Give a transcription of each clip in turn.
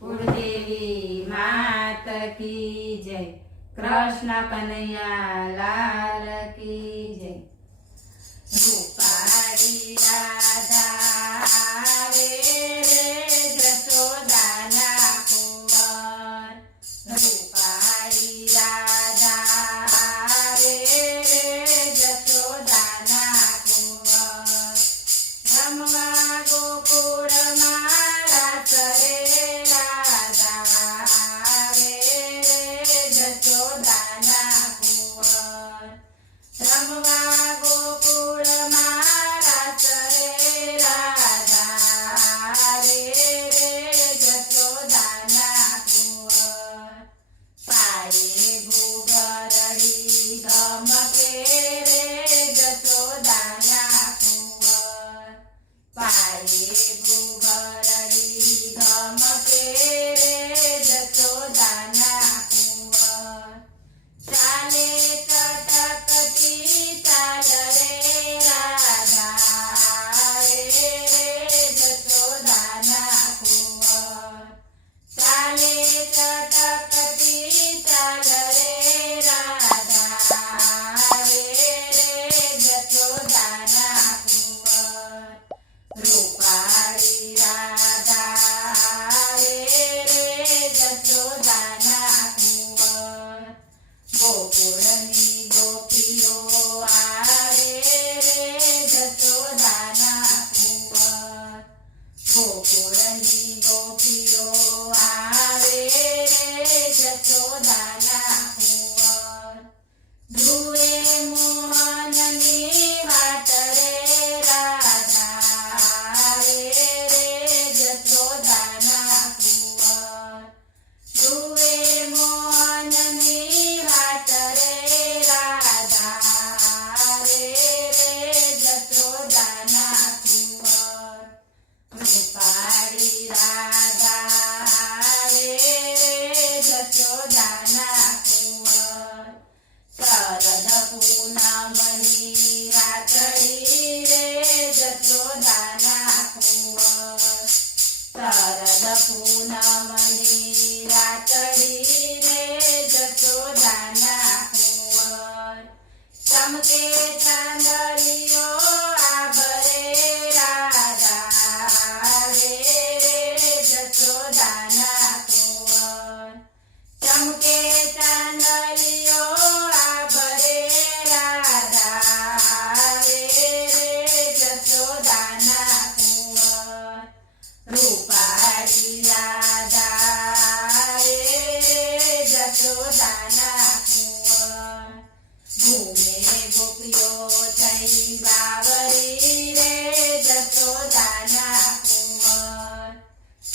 कुलदेवी मात की जय। कृष्ण कन्हैया लाल की जय। रूपाड़ी राधा रे जसोदाना कुंवर। रूपाड़ी राधा रे जसोदाना कुंवर। रमवा गोकुळ रास रे राधा रे जसोदाना कुंवर। रमवा गोकुळ रास रे राधा रे जसोदाना कुंवर। पाये घुघरडी गमके रे जसोदाना कुंवर। पाये घुघरडी गमके रे जसोदाना कुंवर। चाले चटकती चाल रे राधा रे जसोदाना कुंवर। चाले चटकती चाल रे राधा रे जसोदाना कुंवर। रूपाड़ी राधा रे जसोदाना कुंवर। गोकुळनी गोपीओ आरे रे जसोदाना कुंवर। गोकुळनी गोपीओ आरे रे जसोदाना कुंवर। ध्रुवे मोहननी वाट रे राधा रे जसोदाना कुंवर। ध्रुवे मोहननी वाट रे राधा रे जसोदाना कुंवर। रूपाड़ी राधा रे जसोदाना कुंवर। शरद पूनमनी रातड़ी रे जसोदाना कुंवर। शरद पूनमनी रातड़ी रे जसोदाना कुंवर। चमके चांदलियो आभरे राधा रे जसोदाना कुंवर। चमके चांदलियो आभरे राधा रे जसोदाना कुंवर। रूपाड़ी राधा रे जसोदाना कुंवर। घूमे गोपियो थई बावरी रे जसोदाना कुंवर।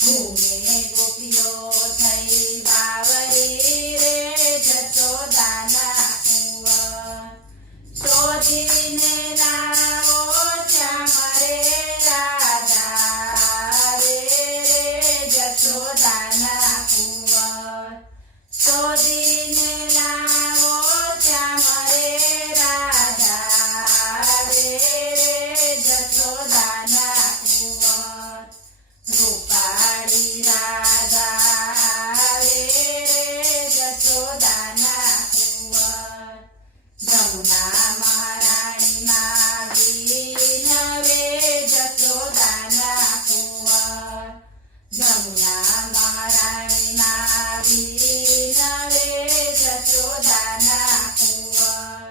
घूमे गोपियो थई बावरी रे जसोदाना कुंवर। शोधीने लाओ श्याम रे राधा रे जसोदाना कुंवर। शोधीने लाओ श्याम रे राधा रे जसोदाना कुंवर। रूपाड़ी राधा रे जसोदाना कुंवर। जमुना महाराणी मागीन रे जसोदाना कुंवर। जमुना महाराणी मागीन रे जसोदाना कुंवर।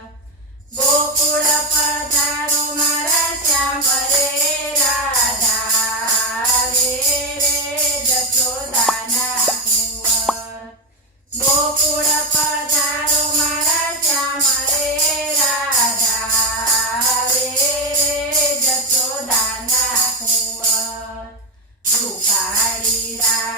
गोकुळ पधारो मारा श्याम रे राधा रे जसोदाना कुंवर। गोकुळ पधारो मारा श्याम रे राधा रे जसोदाना कुंवर। रूपाड़ी राधा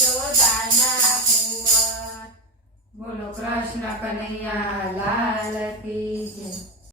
યશોદાના કુંવર. બોલો કૃષ્ણ કનૈયા લાલ કી જય.